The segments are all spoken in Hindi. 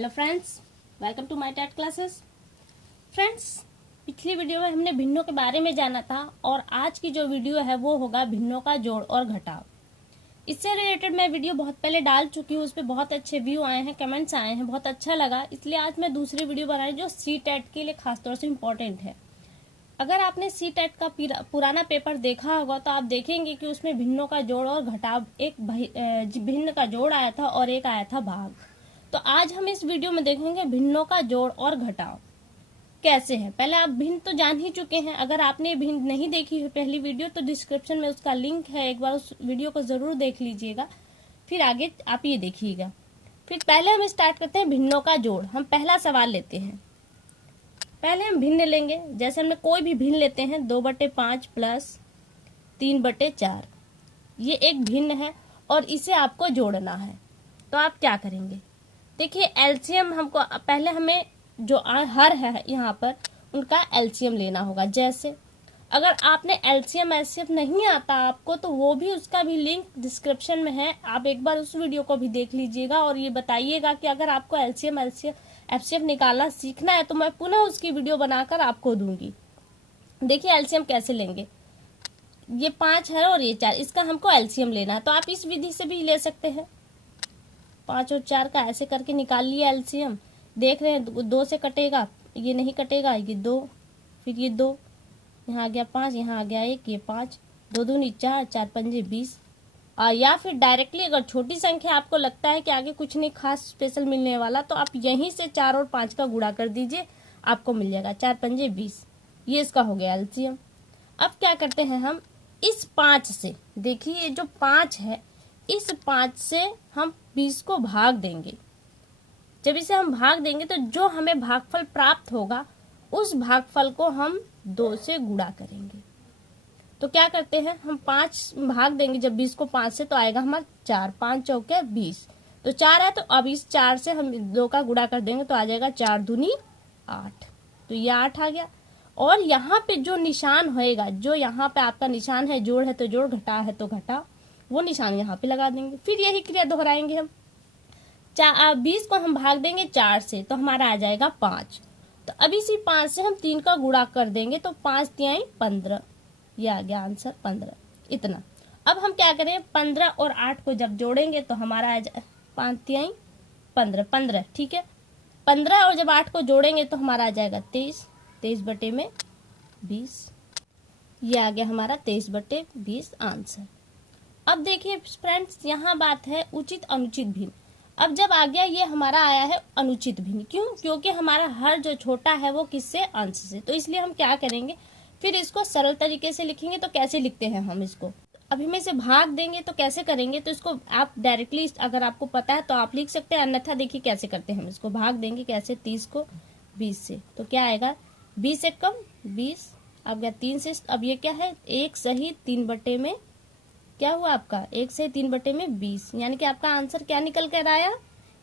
Hello friends, welcome to my TET classes. Friends, पिछली वीडियो में हमने भिन्नों के बारे में जाना था और आज की जो वीडियो है वो होगा भिन्नों का जोड़ और घटाव। इससे रिलेटेड मैं वीडियो बहुत पहले डाल चुकी हूँ, उस पर बहुत अच्छे व्यू आए हैं, कमेंट्स आए हैं, बहुत अच्छा लगा। इसलिए आज मैं दूसरी वीडियो बनाई जो सी टेट के लिए खासतौर से इम्पोर्टेंट है। अगर आपने सी टेट का पुराना पेपर देखा होगा तो आप देखेंगे कि उसमें भिन्नों का जोड़ और घटाव, एक भिन्न का जोड़ आया था और एक आया था भाग। तो आज हम इस वीडियो में देखेंगे भिन्नों का जोड़ और घटाव कैसे है। पहले आप भिन्न तो जान ही चुके हैं। अगर आपने भिन्न नहीं देखी है पहली वीडियो तो डिस्क्रिप्शन में उसका लिंक है, एक बार उस वीडियो को जरूर देख लीजिएगा, फिर आगे आप ये देखिएगा। फिर पहले हम स्टार्ट करते हैं भिन्नों का जोड़। हम पहला सवाल लेते हैं। पहले हम भिन्न लेंगे, जैसे हमने कोई भी भिन्न लेते हैं 2/5 प्लस 3/4। ये एक भिन्न है और इसे आपको जोड़ना है। तो आप क्या करेंगे, देखिए एलसीएम हमको पहले हमें जो हर है यहाँ पर उनका एलसीएम लेना होगा। जैसे अगर आपने एलसीएम नहीं आता आपको तो वो भी, उसका भी लिंक डिस्क्रिप्शन में है, आप एक बार उस वीडियो को भी देख लीजिएगा और ये बताइएगा कि अगर आपको एलसीएम एफसीएफ निकालना सीखना है तो मैं पुनः उसकी वीडियो बनाकर आपको दूंगी। देखिए एलसीएम कैसे लेंगे, ये 5 है और ये 4, इसका हमको एलसीएम लेना है। तो आप इस विधि से भी ले सकते हैं, 5 और 4 का ऐसे करके निकाल लिया एलसीएम। देख रहे हैं 2 से कटेगा, ये नहीं कटेगा, ये 2, फिर ये 2, यहाँ आ गया 5, यहाँ आ गया 1, ये 5, 2 दूनी 4, 4 पंजे 20। या फिर डायरेक्टली अगर छोटी संख्या आपको लगता है कि आगे कुछ नहीं खास स्पेशल मिलने वाला तो आप यहीं से 4 और 5 का गुणा कर दीजिए, आपको मिल जाएगा 4 पंजे 20। ये इसका हो गया एलसीएम। अब क्या करते हैं हम, इस 5 से, देखिए जो 5 है इस 5 से हम 20 को भाग देंगे। जब इसे हम भाग देंगे तो जो हमें भागफल प्राप्त होगा उस भागफल को हम 2 से गुणा करेंगे। तो क्या करते हैं, हम 5 भाग देंगे जब 20 को 5 से तो आएगा हमारा 4, 5 चौके 20, तो 4 है। तो अब इस 4 से हम 2 का गुणा कर देंगे तो आ जाएगा 4 दूनी 8, तो ये 8 आ गया। और यहाँ पे जो निशान होएगा, जो यहाँ पे आपका निशान है, जोड़ है तो जोड़, घटा है तो घटा, वो निशान यहाँ पे लगा देंगे। फिर यही क्रिया दोहराएंगे हम। 20 को हम भाग देंगे 4 से तो हमारा आ जाएगा 5। तो अब इसी 5 से हम 3 का गुणा कर देंगे तो 5 तिहाई 15, ये आ गया आंसर 15। इतना। अब हम क्या करें, 15 और 8 को जब जोड़ेंगे तो हमारा आ जाए 5 तिहाई 15, 15 ठीक है। 15 और जब 8 को जोड़ेंगे तो हमारा आ जाएगा 23, 23/20। ये आ गया हमारा 23/20 आंसर। अब देखिए फ्रेंड्स, यहाँ बात है उचित अनुचित भिन्न। अब जब आ गया ये हमारा आया है अनुचित भिन्न, क्यों? क्योंकि हमारा हर जो छोटा है वो किससे, अंश से। तो इसलिए हम क्या करेंगे, फिर इसको सरल तरीके से लिखेंगे। तो कैसे लिखते हैं हम इसको, अभी में से भाग देंगे तो कैसे करेंगे, तो इसको आप डायरेक्टली अगर आपको पता है तो आप लिख सकते हैं, अन्यथा देखिए कैसे करते हैं हम इसको। भाग देंगे कैसे, 30 को 20 से, तो क्या आएगा 20 से कम 20, अब गया 3 से। अब ये क्या है, 1 सही 3 बटे में क्या हुआ आपका, 1 सही 3 बटे में 20, यानी कि आपका आंसर क्या निकल कर आया,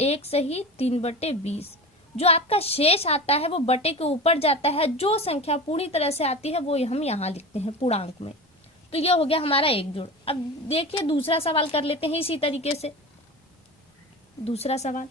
1 सही 3/20। जो आपका शेष आता है वो बटे के ऊपर जाता है, जो संख्या पूरी तरह से आती है वो हम यहाँ लिखते हैं पूर्णांक में। तो ये हो गया हमारा एक जोड़। अब देखिए दूसरा सवाल कर लेते हैं इसी तरीके से। दूसरा सवाल,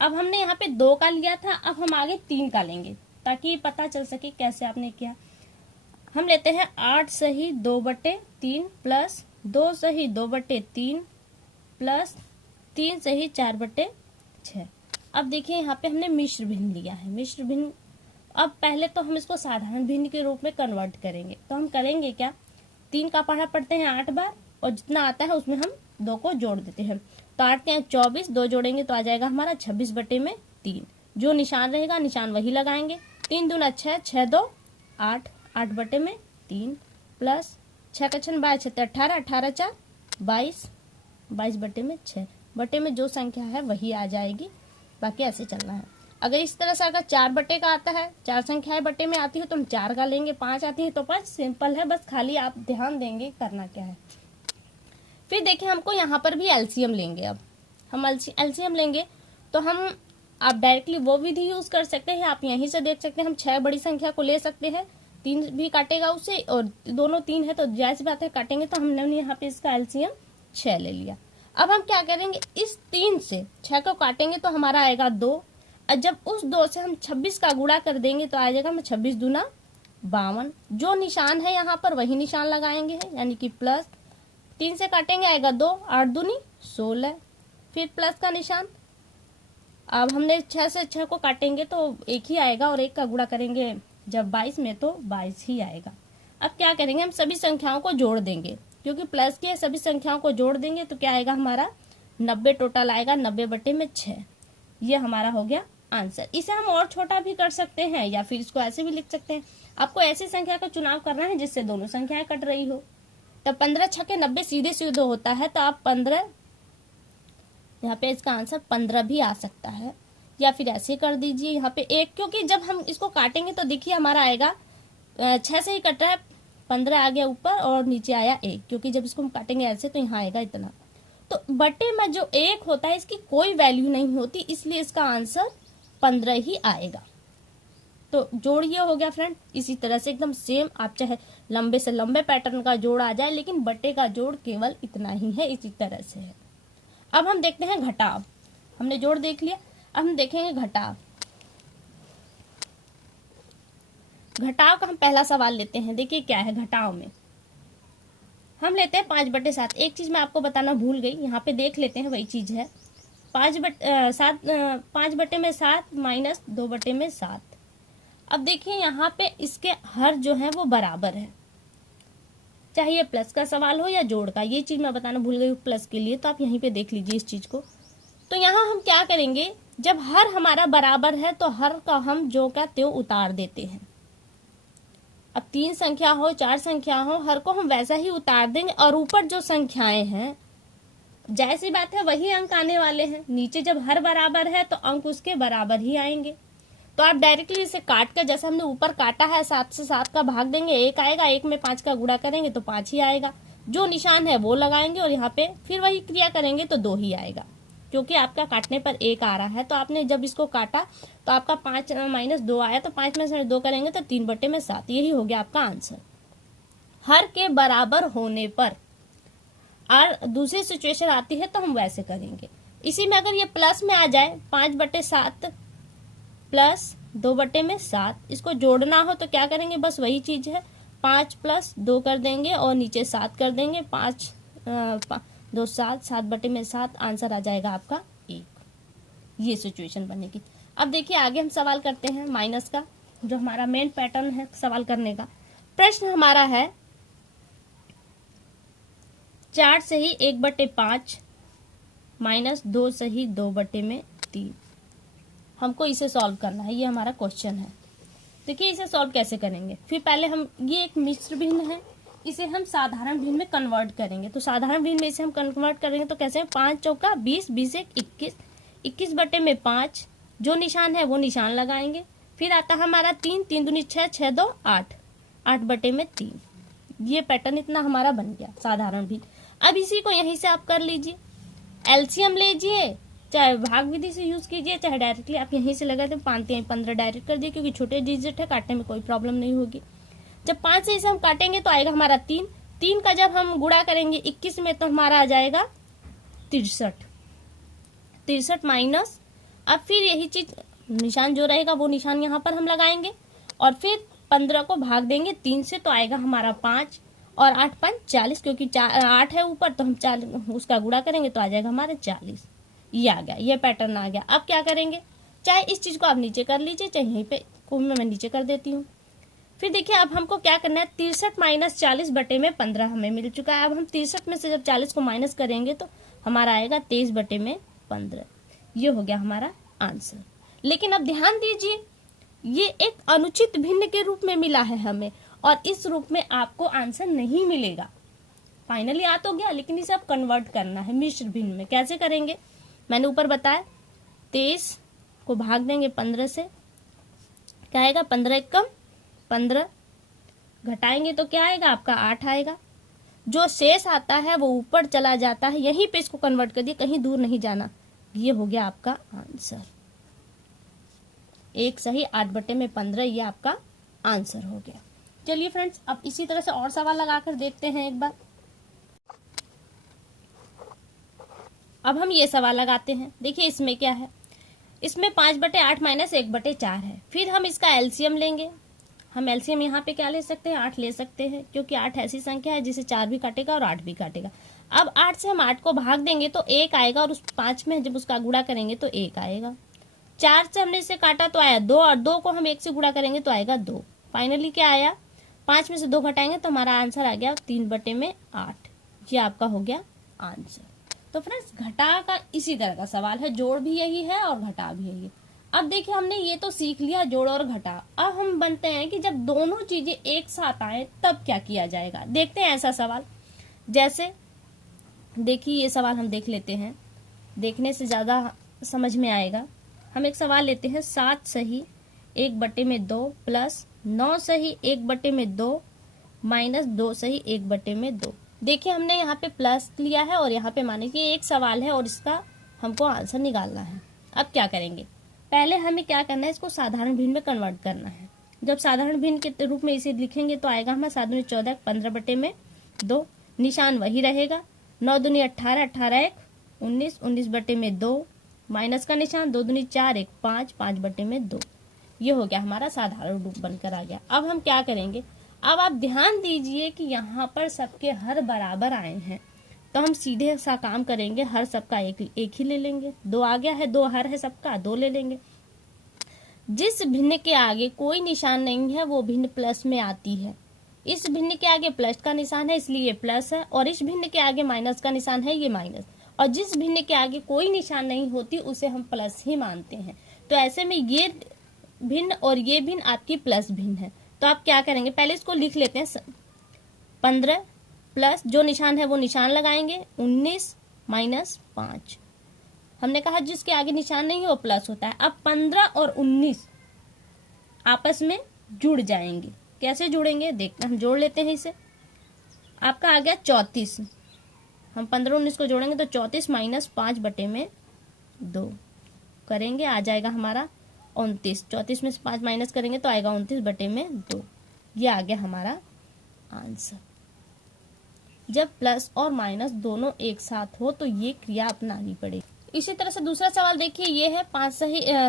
अब हमने यहाँ पे 2 का लिया था, अब हम आगे 3 का लेंगे ताकि पता चल सके कैसे आपने किया। हम लेते हैं 8 सही 2/3 प्लस 2 सही 2/3 प्लस 3 सही 4/6। अब देखिए यहाँ पे हमने मिश्र भिन्न लिया है। मिश्र भिन्न, अब पहले तो हम इसको साधारण भिन्न के रूप में कन्वर्ट करेंगे। तो हम करेंगे क्या, 3 का पढ़ा पढ़ते हैं 8 बार और जितना आता है उसमें हम 2 को जोड़ देते हैं। तो 8 के 24, 2 जोड़ेंगे तो आ जाएगा हमारा 26/3। जो निशान रहेगा निशान वही लगाएंगे। 3 दूना 6, 6 2 8, 8/3 प्लस 6 का 6 12 6 18, 18 4 22, 22/6। बटे में जो संख्या है वही आ जाएगी, बाकी ऐसे चलना है। अगर इस तरह से अगर 4 बटे का आता है, 4 संख्याएं बटे में आती है तो हम 4 का लेंगे, 5 आती है तो 5। सिंपल है, बस खाली आप ध्यान देंगे करना क्या है। फिर देखिए हमको यहाँ पर भी एलसीएम लेंगे। अब हम एलसीएम लेंगे तो हम, आप डायरेक्टली वो विधि यूज कर सकते हैं, आप यहीं से देख सकते हैं। हम 6 बड़ी संख्या को ले सकते हैं, 3 भी काटेगा उससे और दोनों 3 है तो जायज बात है काटेंगे। तो हमने यहाँ पे इसका एलसीएम 6 ले लिया। अब हम क्या करेंगे, इस 3 से 6 को काटेंगे तो हमारा आएगा 2। और जब उस 2 से हम 26 का गुणा कर देंगे तो आ जाएगा हमें 26 दूना 52। जो निशान है यहाँ पर वही निशान लगाएंगे है, यानी कि प्लस। 3 से काटेंगे आएगा 2, 8 दूनी 16, फिर प्लस का निशान। अब हमने 6 से 6 को काटेंगे तो 1 ही आएगा, और 1 का गुणा करेंगे जब 22 में तो 22 ही आएगा। अब क्या करेंगे, हम सभी संख्याओं को जोड़ देंगे, क्योंकि प्लस की है, सभी संख्याओं को जोड़ देंगे तो क्या आएगा हमारा 90 टोटल आएगा, 90/6। ये हमारा हो गया आंसर। इसे हम और छोटा भी कर सकते हैं या फिर इसको ऐसे भी लिख सकते हैं। आपको ऐसी संख्या का चुनाव करना है जिससे दोनों संख्याएं कट रही हो। तब 15 छक्के 90 सीधे सीधे होता है, तो आप 15, यहाँ पे इसका आंसर 15 भी आ सकता है, या फिर ऐसे कर दीजिए यहाँ पे 1, क्योंकि जब हम इसको काटेंगे तो देखिए हमारा आएगा 6 से ही कट रहा है, 15 आ गया ऊपर और नीचे आया 1, क्योंकि जब इसको हम काटेंगे ऐसे तो यहाँ आएगा इतना। तो बटे में जो 1 होता है इसकी कोई वैल्यू नहीं होती, इसलिए इसका आंसर 15 ही आएगा। तो जोड़ ये हो गया फ्रेंड। इसी तरह से एकदम सेम, आप चाहे लंबे से लंबे पैटर्न का जोड़ आ जाए, लेकिन बटे का जोड़ केवल इतना ही है, इसी तरह से है। अब हम देखते हैं घटाव। हमने जोड़ देख लिया, अब हम देखेंगे घटाव। घटाव का हम पहला सवाल लेते हैं। देखिए क्या है घटाव में, हम लेते हैं 5/7। एक चीज मैं आपको बताना भूल गई, यहाँ पे देख लेते हैं, वही चीज है 5/7 माइनस 2/7। अब देखिए यहाँ पे इसके हर जो है वो बराबर है, चाहे ये प्लस का सवाल हो या जोड़ का। ये चीज मैं बताना भूल गई प्लस के लिए, तो आप यहीं पे देख लीजिए इस चीज को। तो यहाँ हम क्या करेंगे, जब हर हमारा बराबर है तो हर का हम जो का त्यों उतार देते हैं। अब 3 संख्या हो 4 संख्या हो, हर को हम वैसा ही उतार देंगे, और ऊपर जो संख्याएं हैं जैसी बात है वही अंक आने वाले हैं। नीचे जब हर बराबर है तो अंक उसके बराबर ही आएंगे। तो आप डायरेक्टली इसे काट कर, जैसे हमने ऊपर काटा है 7 से 7 का भाग देंगे, 1 आएगा, 1 में 5 का गुणा करेंगे तो 5 ही आएगा। जो निशान है वो लगाएंगे और यहाँ पे फिर वही क्रिया करेंगे तो 2 ही आएगा, क्योंकि आपका काटने पर 1 आ रहा है। तो आपने जब इसको काटा तो आपका 5 माइनस 2 आया, तो 5 में से 2 करेंगे तो 3/7। यही हो गया आपका आंसर। हर के बराबर होने पर, और दूसरी सिचुएशन आती है तो हम वैसे करेंगे। इसी में अगर ये प्लस में आ जाए 5/7 प्लस 2/7, इसको जोड़ना हो तो क्या करेंगे, बस वही चीज है, 5 + 2 कर देंगे और नीचे 7 कर देंगे। 5 2 7, 7/7 आंसर आ जाएगा आपका 1। ये सिचुएशन बनेगी। अब देखिए आगे हम सवाल करते हैं माइनस का, जो हमारा मेन पैटर्न है सवाल करने का। प्रश्न हमारा है 4 से ही 1/5 माइनस 2 से ही 2/3। हमको इसे सॉल्व करना है, ये हमारा क्वेश्चन है। देखिए इसे सॉल्व कैसे करेंगे। फिर पहले हम, ये एक मिश्र भिन्न है, इसे हम साधारण भिन्न में कन्वर्ट करेंगे। तो साधारण भिन्न में इसे हम कन्वर्ट करेंगे तो कैसे, 5 चौका 20, 20 1 21, 21/5 जो निशान है वो निशान लगाएंगे। फिर आता है हमारा 3, 3 दूनी 6, 6 2 8, 8/3। ये पैटर्न इतना हमारा बन गया साधारण भिन्न। अब इसी को यहीं से आप कर लीजिए, एलसीएम लीजिए, चाहे भाग विधि से यूज कीजिए, चाहे डायरेक्टली आप यहीं से लगा दे। 15 डायरेक्ट कर दिए, क्योंकि छोटे डिजिट है, काटने में कोई प्रॉब्लम नहीं होगी। जब 5 से इसे हम काटेंगे तो आएगा हमारा 3, 3 का जब हम गुणा करेंगे 21 में तो हमारा आ जाएगा 63 माइनस। अब फिर यही चीज निशान जो रहेगा वो निशान यहाँ पर हम लगाएंगे, और फिर 15 को भाग देंगे 3 से तो आएगा हमारा 5, और 8 5 40, क्योंकि 8 है ऊपर तो हम 4 उसका गुणा करेंगे तो आ जाएगा हमारे 40। ये आ गया, ये पैटर्न आ गया। अब क्या करेंगे, चाहे इस चीज को आप नीचे कर लीजिए, चाहे यहीं पे को मैं नीचे कर देती हूँ। फिर देखिए अब हमको क्या करना है, 63 माइनस 40/15 हमें मिल चुका है। अब हम 63 में से जब 40 को माइनस करेंगे तो हमारा आएगा 23/15। ये हो गया हमारा आंसर। लेकिन अब ध्यान दीजिए, ये एक अनुचित भिन्न के रूप में मिला है हमें, और इस रूप में आपको आंसर नहीं मिलेगा। फाइनली आ तो गया, लेकिन इसे आप कन्वर्ट करना है मिश्र भिन्न में। कैसे करेंगे, मैंने ऊपर बताया, 23 को भाग देंगे 15 से, क्या आएगा, 15 1 कम 15, घटाएंगे तो क्या आएगा आपका 8 आएगा। जो शेष आता है वो ऊपर चला जाता है, यहीं पे इसको कन्वर्ट कर दिए, कहीं दूर नहीं जाना। ये हो गया आपका आंसर, 1 सही 8/15, ये आपका आंसर हो गया। चलिए फ्रेंड्स, अब इसी तरह से और सवाल लगाकर देखते हैं एक बार। अब हम ये सवाल लगाते हैं। देखिए इसमें क्या है, इसमें 5/8 माइनस 1/4 है। फिर हम इसका एलसीएम लेंगे। हम एलसीएम यहाँ पे क्या ले सकते हैं, 8 ले सकते हैं, क्योंकि 8 ऐसी संख्या है जिसे 4 भी काटेगा और 8 भी काटेगा। अब 8 से हम 8 को भाग देंगे तो 1 आएगा, और उस 5 में जब उसका गुणा करेंगे तो 1 आएगा। 4 से हमने इसे काटा तो आया 2, और 2 को हम 1 से गुणा करेंगे तो आएगा 2। फाइनली क्या आया, 5 में से 2 घटाएंगे तो हमारा आंसर आ गया 3/8। ये आपका हो गया आंसर। तो फ्रेंड्स, घटा का इसी तरह का सवाल है, जोड़ भी यही है और घटा भी यही है। अब देखिए, हमने ये तो सीख लिया जोड़ और घटा। अब हम बनते हैं कि जब दोनों चीजें एक साथ आए तब क्या किया जाएगा। देखते हैं ऐसा सवाल। जैसे देखिए, ये सवाल हम देख लेते हैं, देखने से ज्यादा समझ में आएगा। हम एक सवाल लेते हैं, 7 सही 1/2 प्लस 9 सही 1/2 माइनस 2 सही 1/2। देखिए, हमने यहाँ पे प्लस लिया है और यहाँ पे माने कि एक सवाल है और इसका हमको आंसर निकालना है। अब क्या करेंगे, पहले हमें क्या करना है, इसको साधारण भिन्न में कन्वर्ट करना है। जब साधारण भिन्न के रूप में इसे लिखेंगे तो आएगा हमारा 7 दूनी 14 15/2, निशान वही रहेगा। 9 दूनी 18 18 1 19 19/2, माइनस का निशान 2 दूनी 4 1 5 5/2। ये हो गया हमारा साधारण रूप बनकर आ गया। अब हम क्या करेंगे, अब आप ध्यान दीजिए कि यहाँ पर सबके हर बराबर आए हैं, तो हम सीधे सा काम करेंगे, हर सबका एक ही ले लेंगे। 2 आ गया है, 2 हर है सबका, 2 ले लेंगे। जिस भिन्न के आगे कोई निशान नहीं है वो भिन्न प्लस में आती है। इस भिन्न के आगे प्लस का निशान है इसलिए ये प्लस है, और इस भिन्न के आगे माइनस का निशान है, ये माइनस। और जिस भिन्न के आगे कोई निशान नहीं होती उसे हम प्लस ही मानते हैं। तो ऐसे में ये भिन्न और ये भिन्न आपकी प्लस भिन्न है। तो आप क्या करेंगे, पहले इसको लिख लेते हैं। 15 प्लस जो निशान है वो निशान लगाएंगे, 19 माइनस 5। हमने कहा जिसके आगे निशान नहीं है वो प्लस होता है। अब 15 और 19 आपस में जुड़ जाएंगे। कैसे जुड़ेंगे देखते, हम जोड़ लेते हैं इसे। आपका आ गया 34। हम 15 19 को जोड़ेंगे तो 34 माइनस 5/2 करेंगे, आ जाएगा हमारा 29। 34 में से 5 माइनस करेंगे तो आएगा 29/2। ये आ गया हमारा आंसर। जब प्लस और माइनस दोनों एक साथ हो तो ये क्रिया अपनानी पड़ेगी। इसी तरह से दूसरा सवाल देखिए, ये है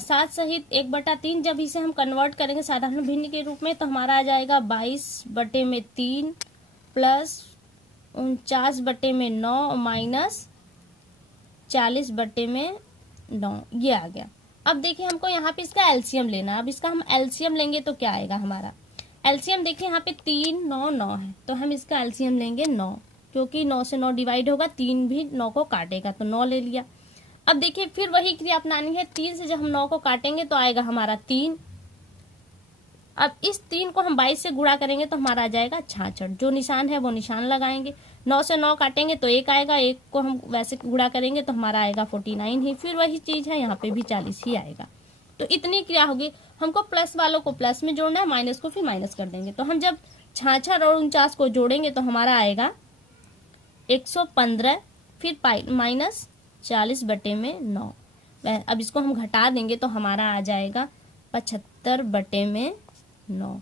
7 सहित 1/3। जब इसे हम कन्वर्ट करेंगे साधारण भिन्न के रूप में तो हमारा आ जाएगा 22/3 प्लस 49/9 माइनस 40/9। ये आ गया। अब देखिए, हमको यहाँ पे इसका एलसीएम लेना है। अब इसका हम एलसीएम लेंगे तो क्या आएगा हमारा एलसीएम। देखिए यहाँ पे 3 9 9 है, तो हम इसका एलसीएम लेंगे 9, क्योंकि 9 से 9 डिवाइड होगा, 3 भी 9 को काटेगा तो 9 ले लिया। अब देखिए, फिर वही क्रिया अपनानी है। 3 से जब हम 9 को काटेंगे तो आएगा हमारा 3। अब इस 3 को हम 22 से गुणा करेंगे तो हमारा आ जाएगा 66। जो निशान है वो निशान लगाएंगे। 9 से 9 काटेंगे तो 1 आएगा, 1 को हम वैसे गुणा करेंगे तो हमारा आएगा 49 ही। फिर वही चीज है, यहाँ पे भी 40 ही आएगा। तो इतनी क्रिया होगी। हमको प्लस वालों को प्लस में जोड़ना है, माइनस को फिर माइनस कर देंगे। तो हम जब 66 और 49 को जोड़ेंगे तो हमारा आएगा 115, फिर माइनस 40/9। अब इसको हम घटा देंगे तो हमारा आ जाएगा 75/9।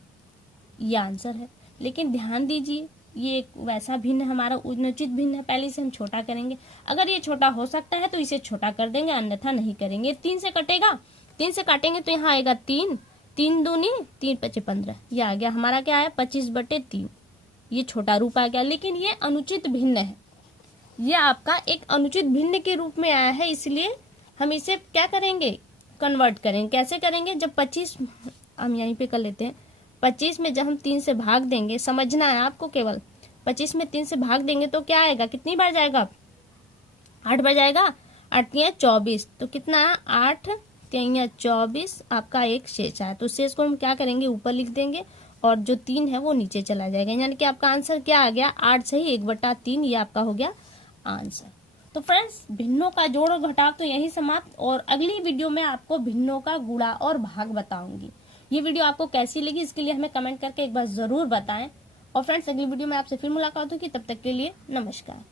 ये आंसर है। लेकिन ध्यान दीजिए, ये एक वैसा भिन्न हमारा अनुचित भिन्न है, पहले से हम छोटा करेंगे। अगर ये छोटा हो सकता है तो इसे छोटा कर देंगे, अन्यथा नहीं करेंगे। 3 से कटेगा, 3 से काटेंगे तो यहाँ आएगा 3, 3 दूनी 3 5 15। ये आ गया हमारा, क्या है 25/3। ये छोटा रूप आ गया, लेकिन ये अनुचित भिन्न है। ये आपका एक अनुचित भिन्न के रूप में आया है, इसलिए हम इसे क्या करेंगे, कन्वर्ट करेंगे। कैसे करेंगे, जब 25 हम यहीं पे कर लेते हैं। 25 में जब हम 3 से भाग देंगे, समझना है आपको, केवल 25 में 3 से भाग देंगे तो क्या आएगा, कितनी बार जाएगा, 8 बार जाएगा। 8 × 24 तो कितना, 8 × 24 आपका एक शेष है। तो शेष को हम क्या करेंगे, ऊपर लिख देंगे, और जो 3 है वो नीचे चला जाएगा। यानी कि आपका आंसर क्या आ गया, 8 सही 1/3। ये आपका हो गया आंसर। तो फ्रेंड्स, भिन्नों का जोड़ और घटाव तो यही समाप्त, और अगली वीडियो में आपको भिन्नों का गुणा और भाग बताऊंगी। ये वीडियो आपको कैसी लगी इसके लिए हमें कमेंट करके एक बार जरूर बताएं। और फ्रेंड्स, अगली वीडियो में आपसे फिर मुलाकात होगी, तब तक के लिए नमस्कार।